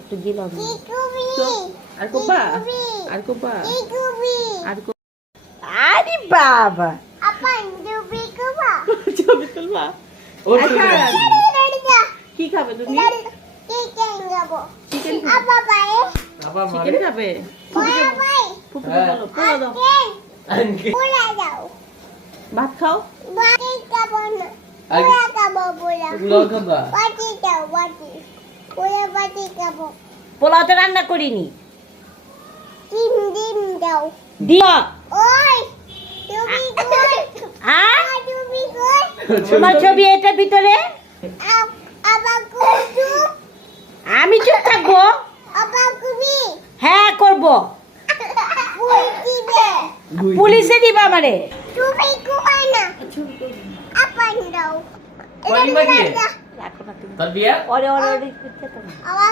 একটু গিলাম আর কোপা আর কোপা আর আরে বাবা ছবি তুলবা কি খাবে তুমি চিকেন চিকেন খাবে ফুফুকে বলো পোলা দাও ভাত খাও পোলাও তো রান্না করিনি দিয়া তোমার ছবি এটার ভিতরে আমি চুপ থাকবো হ্যাঁ করব পুলিশে দিবা আমারে রাখো না তুমি ওরে